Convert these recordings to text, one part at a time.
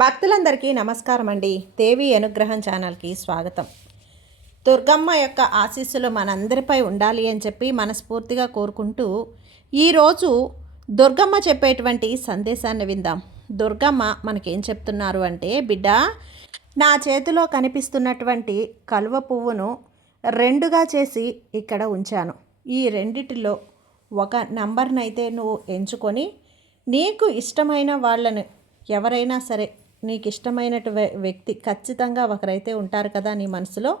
భక్తులందరికీ నమస్కారం అండి. దేవి అనుగ్రహం ఛానల్కి స్వాగతం. దుర్గమ్మ యొక్క ఆశీస్సులు మనందరిపై ఉండాలి అని చెప్పి మనస్ఫూర్తిగా కోరుకుంటూ ఈరోజు దుర్గమ్మ చెప్పేటువంటి సందేశాన్ని విందాం. దుర్గమ్మ మనకేం చెప్తున్నారు అంటే, బిడ్డ, నా చేతిలో కనిపిస్తున్నటువంటి కలువ పువ్వును రెండుగా చేసి ఇక్కడ ఉంచాను. ఈ రెండిటిలో ఒక నంబర్నైతే నువ్వు ఎంచుకొని నీకు ఇష్టమైన వాళ్ళని, ఎవరైనా సరే నీకు ఇష్టమైన వ్యక్తి ఖచ్చితంగా ఒకరైతే ఉంటారు కదా నీ మనసులో.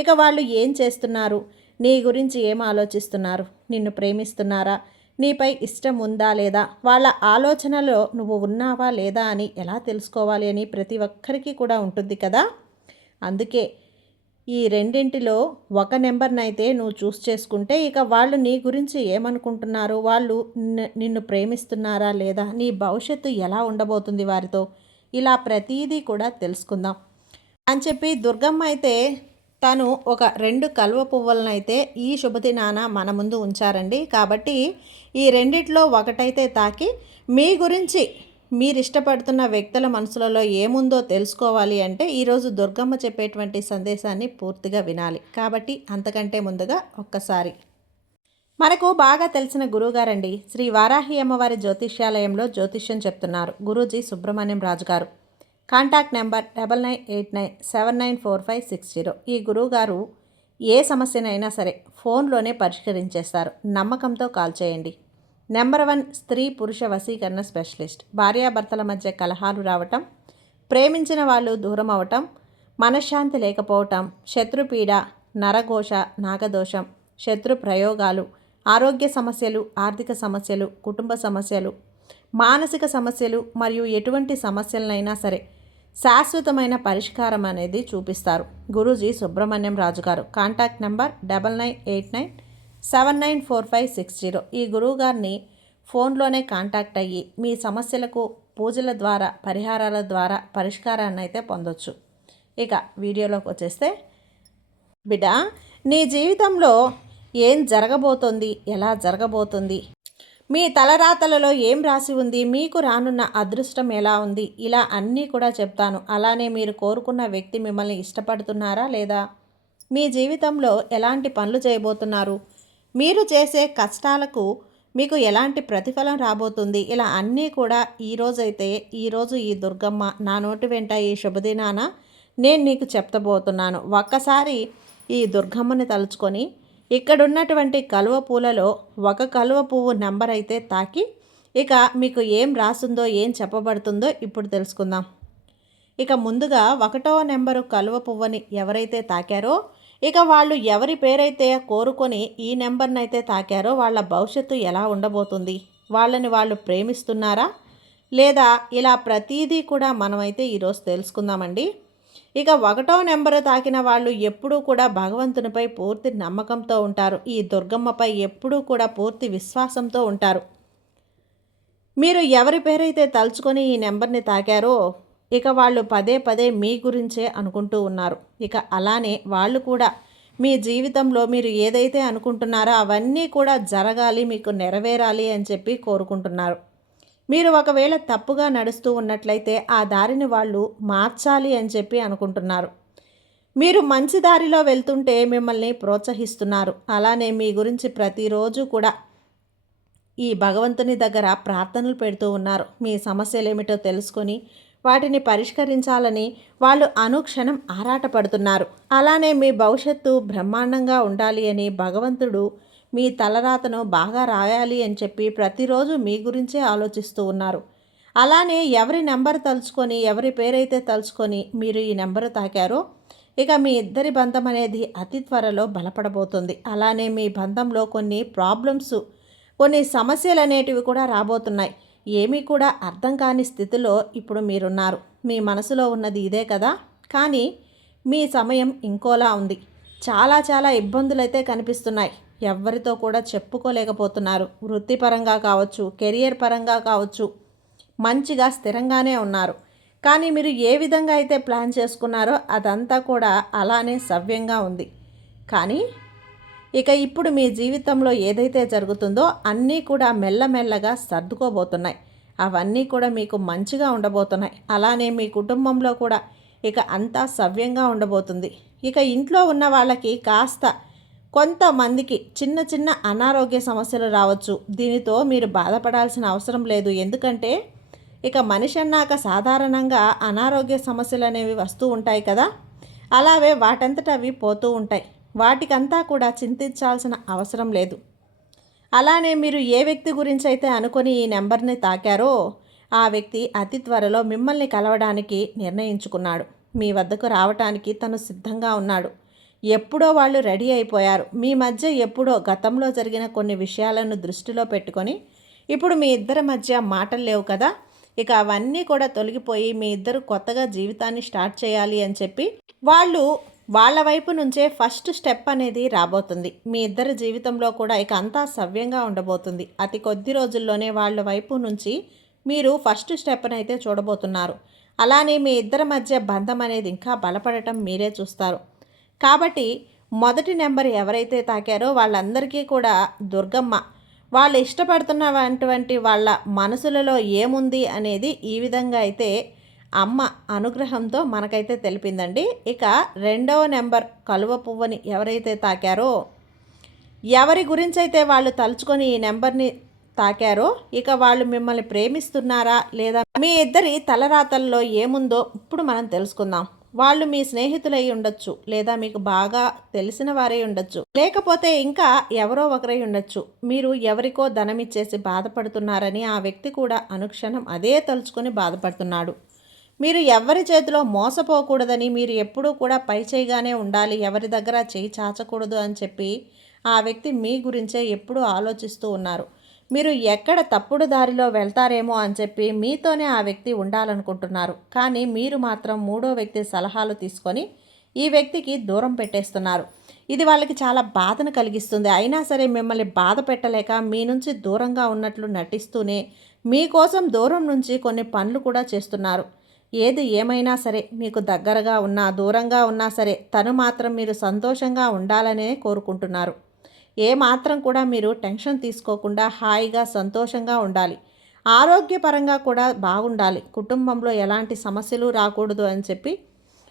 ఇక వాళ్ళు ఏం చేస్తున్నారు, నీ గురించి ఏం ఆలోచిస్తున్నారు, నిన్ను ప్రేమిస్తున్నారా, నీపై ఇష్టం ఉందా లేదా, వాళ్ళ ఆలోచనలో నువ్వు ఉన్నావా లేదా అని ఎలా తెలుసుకోవాలి అని ప్రతి ఒక్కరికి కూడా ఉంటుంది కదా. అందుకే ఈ రెండింటిలో ఒక నెంబర్నైతే నువ్వు చూస్ చేసుకుంటే ఇక వాళ్ళు నీ గురించి ఏమనుకుంటున్నారు, వాళ్ళు నిన్ను ప్రేమిస్తున్నారా లేదా, నీ భవిష్యత్తు ఎలా ఉండబోతుంది వారితో, ఇలా ప్రతీదీ కూడా తెలుసుకుందాం అని చెప్పి దుర్గమ్మ అయితే తను ఒక 2 కలువ పువ్వులను అయితే ఈ శుభదినాన మన ముందు ఉంచారండి. కాబట్టి ఈ రెండిట్లో ఒకటైతే తాకి మీ గురించి మీరు ఇష్టపడుతున్న వ్యక్తుల మనసులలో ఏముందో తెలుసుకోవాలి అంటే ఈరోజు దుర్గమ్మ చెప్పేటువంటి సందేశాన్ని పూర్తిగా వినాలి. కాబట్టి అంతకంటే ముందుగా ఒక్కసారి మనకు బాగా తెలిసిన గురువుగారండి, శ్రీ వారాహి అమ్మవారి జ్యోతిష్యాలయంలో జ్యోతిష్యం చెప్తున్నారు గురూజీ సుబ్రహ్మణ్యం రాజు గారు. Contact number 9989794560. ఈ గురువుగారు ఏ సమస్యనైనా సరే ఫోన్లోనే పరిష్కరించేస్తారు. నమ్మకంతో కాల్ చేయండి. నెంబర్ 1 స్త్రీ పురుష వశీకరణ స్పెషలిస్ట్. భార్యాభర్తల మధ్య కలహాలు రావటం, ప్రేమించిన వాళ్ళు దూరం అవటం, మనశ్శాంతి లేకపోవటం, శత్రుపీడ, నరఘోష, నాగదోషం, శత్రు ప్రయోగాలు, ఆరోగ్య సమస్యలు, ఆర్థిక సమస్యలు, కుటుంబ సమస్యలు, మానసిక సమస్యలు మరియు ఎటువంటి సమస్యలనైనా సరే శాశ్వతమైన పరిష్కారం అనేది చూపిస్తారు గురూజీ సుబ్రహ్మణ్యం రాజు గారు. Contact number 9989794560. ఈ గురువుగారిని ఫోన్లోనే కాంటాక్ట్ అయ్యి మీ సమస్యలకు పూజల ద్వారా, పరిహారాల ద్వారా పరిష్కారాన్ని అయితే పొందొచ్చు. ఇక వీడియోలోకి వచ్చేస్తే, బిడ్డ, నీ జీవితంలో ఏం జరగబోతోంది, ఎలా జరగబోతుంది, మీ తలరాతలలో ఏం రాసి ఉంది, మీకు రానున్న అదృష్టం ఎలా ఉంది, ఇలా అన్నీ కూడా చెప్తాను. అలానే మీరు కోరుకున్న వ్యక్తి మిమ్మల్ని ఇష్టపడుతున్నారా లేదా, మీ జీవితంలో ఎలాంటి పనులు చేయబోతున్నారు, మీరు చేసే కష్టాలకు మీకు ఎలాంటి ప్రతిఫలం రాబోతుంది, ఇలా అన్నీ కూడా ఈరోజు ఈ దుర్గమ్మ నా నోటి వెంట ఈ శుభదినాన నేను నీకు చెప్తబోతున్నాను. ఒక్కసారి ఈ దుర్గమ్మని తలుచుకొని ఇక్కడున్నటువంటి కలువ పూలలో ఒక కలువ పువ్వు నెంబర్ అయితే తాకి ఇక మీకు ఏం రాసుందో, ఏం చెప్పబడుతుందో ఇప్పుడు తెలుసుకుందాం. ఇక ముందుగా 1వ నెంబరు కలువ పువ్వుని ఎవరైతే తాకారో, ఇక వాళ్ళు ఎవరి పేరైతే కోరుకొని ఈ నెంబర్ని అయితే తాకారో వాళ్ళ భవిష్యత్తు ఎలా ఉండబోతుంది, వాళ్ళని వాళ్ళు ప్రేమిస్తున్నారా లేదా, ఇలా ప్రతీదీ కూడా మనమైతే ఈరోజు తెలుసుకుందామండి. ఇక 1వ నెంబరు తాకిన వాళ్ళు ఎప్పుడూ కూడా భగవంతునిపై పూర్తి నమ్మకంతో ఉంటారు. ఈ దుర్గమ్మపై ఎప్పుడూ కూడా పూర్తి విశ్వాసంతో ఉంటారు. మీరు ఎవరి పేరైతే తలుచుకొని ఈ నెంబర్ని తాకారో ఇక వాళ్ళు పదే పదే మీ గురించే అనుకుంటూ ఉన్నారు. ఇక అలానే వాళ్ళు కూడా మీ జీవితంలో మీరు ఏదైతే అనుకుంటున్నారో అవన్నీ కూడా జరగాలి, మీకు నెరవేరాలి అని చెప్పి కోరుకుంటున్నారు. మీరు ఒకవేళ తప్పుగా నడుస్తూ ఉన్నట్లయితే ఆ దారిని వాళ్ళు మార్చాలి అని చెప్పి అనుకుంటున్నారు. మీరు మంచి దారిలో వెళ్తుంటే మిమ్మల్ని ప్రోత్సహిస్తున్నారు. అలానే మీ గురించి ప్రతిరోజు కూడా ఈ భగవంతుని దగ్గర ప్రార్థనలు పెడుతూ ఉన్నారు. మీ సమస్యలు ఏమిటో తెలుసుకొని వాటిని పరిష్కరించాలని వాళ్ళు అనుక్షణం ఆరాటపడుతున్నారు. అలానే మీ భవిష్యత్తు బ్రహ్మాండంగా ఉండాలి అని భగవంతుడు మీ తలరాతను బాగా రాయాలి అని చెప్పి ప్రతిరోజు మీ గురించే ఆలోచిస్తూ ఉన్నారు. అలానే ఎవరి నెంబర్ తలుచుకొని, ఎవరి పేరైతే తలుచుకొని మీరు ఈ నెంబరు తాకారో ఇక మీ ఇద్దరి బంధం అనేది అతి త్వరలో బలపడబోతుంది. అలానే మీ బంధంలో కొన్ని ప్రాబ్లమ్స్, కొన్ని సమస్యలు అనేటివి కూడా రాబోతున్నాయి. ఏమీ కూడా అర్థం కాని స్థితిలో ఇప్పుడు మీరున్నారు. మీ మనసులో ఉన్నది ఇదే కదా, కానీ మీ సమయం ఇంకోలా ఉంది. చాలా ఇబ్బందులైతే కనిపిస్తున్నాయి. ఎవరితో కూడా చెప్పుకోలేకపోతున్నారు. వృత్తిపరంగా కావచ్చు, కెరియర్ పరంగా కావచ్చు, మంచిగా స్థిరంగానే ఉన్నారు. కానీ మీరు ఏ విధంగా అయితే ప్లాన్ చేసుకున్నారో అదంతా కూడా అలానే సవ్యంగా ఉంది. కానీ ఇక ఇప్పుడు మీ జీవితంలో ఏదైతే జరుగుతుందో అన్నీ కూడా మెల్లమెల్లగా సర్దుకోబోతున్నాయి. అవన్నీ కూడా మీకు మంచిగా ఉండబోతున్నాయి. అలానే మీ కుటుంబంలో కూడా ఇక అంతా సవ్యంగా ఉండబోతుంది. ఇక ఇంట్లో ఉన్న వాళ్ళకి కాస్త కొంతమందికి చిన్న చిన్న అనారోగ్య సమస్యలు రావచ్చు. దీనితో మీరు బాధపడాల్సిన అవసరం లేదు. ఎందుకంటే ఇక మనిషి అన్నాక సాధారణంగా అనారోగ్య సమస్యలు అనేవి వస్తూ ఉంటాయి కదా, అలాగే వాటంతట అవి పోతూ ఉంటాయి. వాటికంతా కూడా చింతించాల్సిన అవసరం లేదు. అలానే మీరు ఏ వ్యక్తి గురించి అయితే అనుకొని ఈ నెంబర్ని తాకారో ఆ వ్యక్తి అతి త్వరలో మిమ్మల్ని కలవడానికి నిర్ణయించుకున్నాడు. మీ వద్దకు రావటానికి తను సిద్ధంగా ఉన్నాడు. ఎప్పుడో వాళ్ళు రెడీ అయిపోయారు. మీ మధ్య ఎప్పుడో గతంలో జరిగిన కొన్ని విషయాలను దృష్టిలో పెట్టుకొని ఇప్పుడు మీ ఇద్దరి మధ్య మాటలు లేవు కదా, ఇక అవన్నీ కూడా తొలగిపోయి మీ ఇద్దరు కొత్తగా జీవితాన్ని స్టార్ట్ చేయాలి అని చెప్పి వాళ్ళు వాళ్ళ వైపు నుంచే ఫస్ట్ స్టెప్ అనేది రాబోతుంది. మీ ఇద్దరి జీవితంలో కూడా ఇక అంతా సవ్యంగా ఉండబోతుంది. అతి కొద్ది రోజుల్లోనే వాళ్ళ వైపు నుంచి మీరు ఫస్ట్ స్టెప్ని అయితే చూడబోతున్నారు. అలానే మీ ఇద్దరి మధ్య బంధం అనేది ఇంకా బలపడటం మీరే చూస్తారు. కాబట్టి మొదటి నెంబర్ ఎవరైతే తాకారో వాళ్ళందరికీ కూడా దుర్గమ్మ వాళ్ళు ఇష్టపడుతున్నటువంటి వాళ్ళ మనసులలో ఏముంది అనేది ఈ విధంగా అయితే అమ్మ అనుగ్రహంతో మనకైతే తెలిపిందండి. ఇక రెండవ నెంబర్ కలువ పువ్వుని ఎవరైతే తాకారో, ఎవరి గురించి అయితే వాళ్ళు తలుచుకొని ఈ నెంబర్ని తాకారో, ఇక వాళ్ళు మిమ్మల్ని ప్రేమిస్తున్నారా లేదా మీ ఇద్దరి తలరాతల్లో ఏముందో ఇప్పుడు మనం తెలుసుకుందాం. వాళ్ళు మీ స్నేహితులై ఉండొచ్చు, లేదా మీకు బాగా తెలిసిన వారై ఉండొచ్చు, లేకపోతే ఇంకా ఎవరో ఒకరై ఉండొచ్చు. మీరు ఎవరికో ధనమిచ్చేసి బాధపడుతున్నారని ఆ వ్యక్తి కూడా అనుక్షణం అదే తలుచుకొని బాధపడుతున్నాడు. మీరు ఎవరి చేతిలో మోసపోకూడదని, మీరు ఎప్పుడూ కూడా పై చేయిగానే ఉండాలి, ఎవరి దగ్గర చేయి చాచకూడదు అని చెప్పి ఆ వ్యక్తి మీ గురించే ఎప్పుడూ ఆలోచిస్తూ ఉన్నారు. మీరు ఎక్కడ తప్పుడు దారిలో వెళ్తారేమో అని చెప్పి మీతోనే ఆ వ్యక్తి ఉండాలనుకుంటున్నారు. కానీ మీరు మాత్రం మూడో వ్యక్తి సలహాలు తీసుకొని ఈ వ్యక్తికి దూరం పెట్టేస్తున్నారు. ఇది వాళ్ళకి చాలా బాధను కలిగిస్తుంది. అయినా సరే మిమ్మల్ని బాధ పెట్టలేక మీ నుంచి దూరంగా ఉన్నట్లు నటిస్తూనే మీకోసం దూరం నుంచి కొన్ని పనులు కూడా చేస్తున్నారు. ఏది ఏమైనా సరే మీకు దగ్గరగా ఉన్నా దూరంగా ఉన్నా సరే తను మాత్రం మీరు సంతోషంగా ఉండాలనే కోరుకుంటున్నారు. ఏ మాత్రం కూడా మీరు టెన్షన్ తీసుకోకుండా హాయిగా సంతోషంగా ఉండాలి. ఆరోగ్యపరంగా కూడా బాగుండాలి. కుటుంబంలో ఎలాంటి సమస్యలు రాకూడదు అని చెప్పి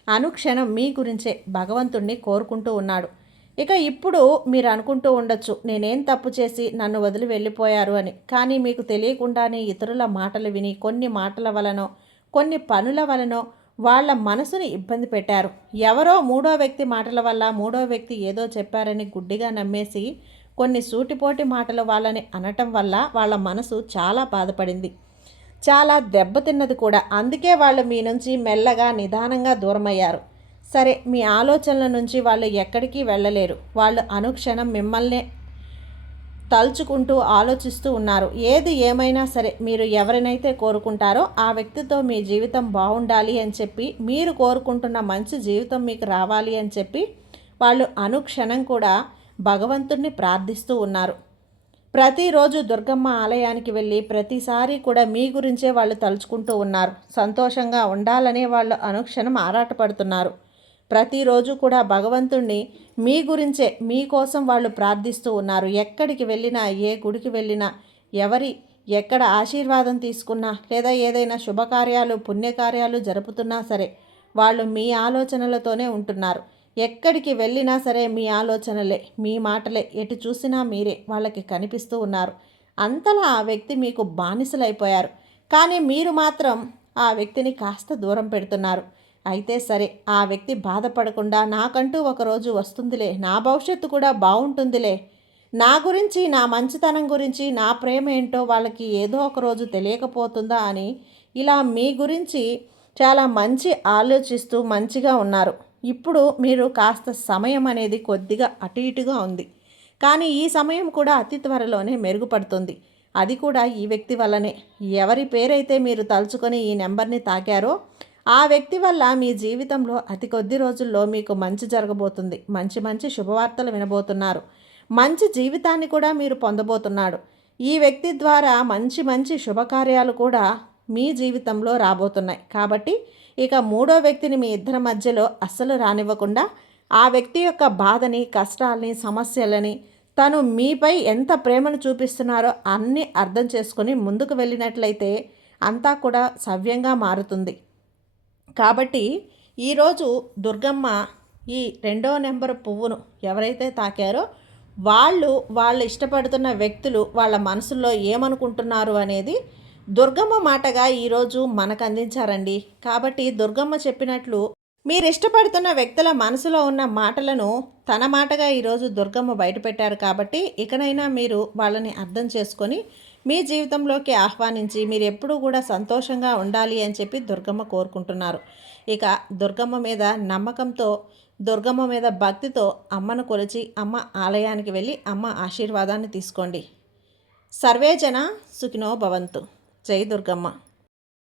అనుక్షణం మీ గురించే భగవంతుణ్ణి కోరుకుంటూ ఉన్నాడు. ఇక ఇప్పుడు మీరు అనుకుంటూ ఉండొచ్చు, నేనేం తప్పు చేసి నన్ను వదిలి వెళ్ళిపోయారు అని. కానీ మీకు తెలియకుండానే ఇతరుల మాటలు విని కొన్ని మాటల వలనో కొన్ని పనుల వలనో వాళ్ళ మనసుని ఇబ్బంది పెట్టారు. ఎవరో మూడో వ్యక్తి మాటల వల్ల మూడో వ్యక్తి ఏదో చెప్పారని గుడ్డిగా నమ్మేసి కొన్ని సూటిపోటి మాటలు వాళ్ళని అనటం వల్ల వాళ్ళ మనసు చాలా బాధపడింది, చాలా దెబ్బతిన్నది కూడా. అందుకే వాళ్ళు మీ నుంచి మెల్లగా నిదానంగా దూరమయ్యారు. సరే, మీ ఆలోచనల నుంచి వాళ్ళు ఎక్కడికి వెళ్ళలేరు. వాళ్ళు అనుక్షణం మిమ్మల్నే తలుచుకుంటూ ఆలోచిస్తూ ఉన్నారు. ఏది ఏమైనా సరే మీరు ఎవరినైతే కోరుకుంటారో ఆ వ్యక్తితో మీ జీవితం బాగుండాలి అని చెప్పి, మీరు కోరుకుంటున్న మంచి జీవితం మీకు రావాలి అని చెప్పి వాళ్ళు అనుక్షణం కూడా భగవంతుణ్ణి ప్రార్థిస్తూ ఉన్నారు. ప్రతిరోజు దుర్గమ్మ ఆలయానికి వెళ్ళి ప్రతిసారి కూడా మీ గురించే వాళ్ళు తలుచుకుంటూ ఉన్నారు. సంతోషంగా ఉండాలనే వాళ్ళు అనుక్షణం ఆరాటపడుతున్నారు. ప్రతిరోజు కూడా భగవంతుణ్ణి మీ గురించే మీకోసం వాళ్ళు ప్రార్థిస్తూ ఉన్నారు. ఎక్కడికి వెళ్ళినా, ఏ గుడికి వెళ్ళినా, ఎక్కడ ఆశీర్వాదం తీసుకున్నా, లేదా ఏదైనా శుభకార్యాలు పుణ్యకార్యాలు జరుపుతున్నా సరే వాళ్ళు మీ ఆలోచనలతోనే ఉంటున్నారు. ఎక్కడికి వెళ్ళినా సరే మీ ఆలోచనలే, మీ మాటలే, ఎటు చూసినా మీరే వాళ్ళకి కనిపిస్తూ ఉన్నారు. అంతలా ఆ వ్యక్తి మీకు బానిసలైపోయారు. కానీ మీరు మాత్రం ఆ వ్యక్తిని కాస్త దూరం పెడుతున్నారు. అయితే సరే, ఆ వ్యక్తి బాధపడకుండా నాకంటూ ఒకరోజు వస్తుందిలే, నా భవిష్యత్తు కూడా బాగుంటుందిలే, నా గురించి, నా మంచితనం గురించి, నా ప్రేమ ఏంటో వాళ్ళకి ఏదో ఒకరోజు తెలియకపోతుందా అని ఇలా మీ గురించి చాలా మంచి ఆలోచిస్తూ మంచిగా ఉన్నారు. ఇప్పుడు మీరు కాస్త సమయం అనేది కొద్దిగా అటు ఇటుగా ఉంది. కానీ ఈ సమయం కూడా అతి త్వరలోనే మెరుగుపడుతుంది. అది కూడా ఈ వ్యక్తి వల్లనే. ఎవరి పేరైతే మీరు తలుచుకొని ఈ నెంబర్ని తాకారో ఆ వ్యక్తి వల్ల మీ జీవితంలో అతి కొద్ది రోజుల్లో మీకు మంచి జరగబోతుంది. మంచి మంచి శుభవార్తలు వినబోతున్నారు. మంచి జీవితాన్ని కూడా మీరు పొందబోతున్నాడు. ఈ వ్యక్తి ద్వారా మంచి మంచి శుభకార్యాలు కూడా మీ జీవితంలో రాబోతున్నాయి. కాబట్టి ఇక మూడో వ్యక్తిని మీ ఇద్దరి మధ్యలో అస్సలు రానివ్వకుండా ఆ వ్యక్తి యొక్క బాధని, కష్టాలని, సమస్యలని, తను మీపై ఎంత ప్రేమను చూపిస్తున్నారో అన్నీ అర్థం చేసుకొని ముందుకు వెళ్ళినట్లయితే అంతా కూడా సవ్యంగా మారుతుంది. కాబట్టి ఈరోజు దుర్గమ్మ ఈ 2వ నెంబర్ పువ్వును ఎవరైతే తాకారో వాళ్ళు ఇష్టపడుతున్న వ్యక్తులు వాళ్ళ మనసుల్లో ఏమనుకుంటున్నారు అనేది దుర్గమ్మ మాటగా ఈరోజు మనకు అందించారండి. కాబట్టి దుర్గమ్మ చెప్పినట్లు మీరు ఇష్టపడుతున్న వ్యక్తుల మనసులో ఉన్న మాటలను తన మాటగా ఈరోజు దుర్గమ్మ బయటపెట్టారు. కాబట్టి ఇకనైనా మీరు వాళ్ళని అర్థం చేసుకొని మీ జీవితంలోకి ఆహ్వానించి మీరు ఎప్పుడూ కూడా సంతోషంగా ఉండాలి అని చెప్పి దుర్గమ్మ కోరుకుంటున్నారు. ఇక దుర్గమ్మ మీద నమ్మకంతో, దుర్గమ్మ మీద భక్తితో అమ్మను కొలిచి అమ్మ ఆలయానికి వెళ్ళి అమ్మ ఆశీర్వాదాన్ని తీసుకోండి. సర్వే జన సుఖినో భవంతు. జై దుర్గమ్మ.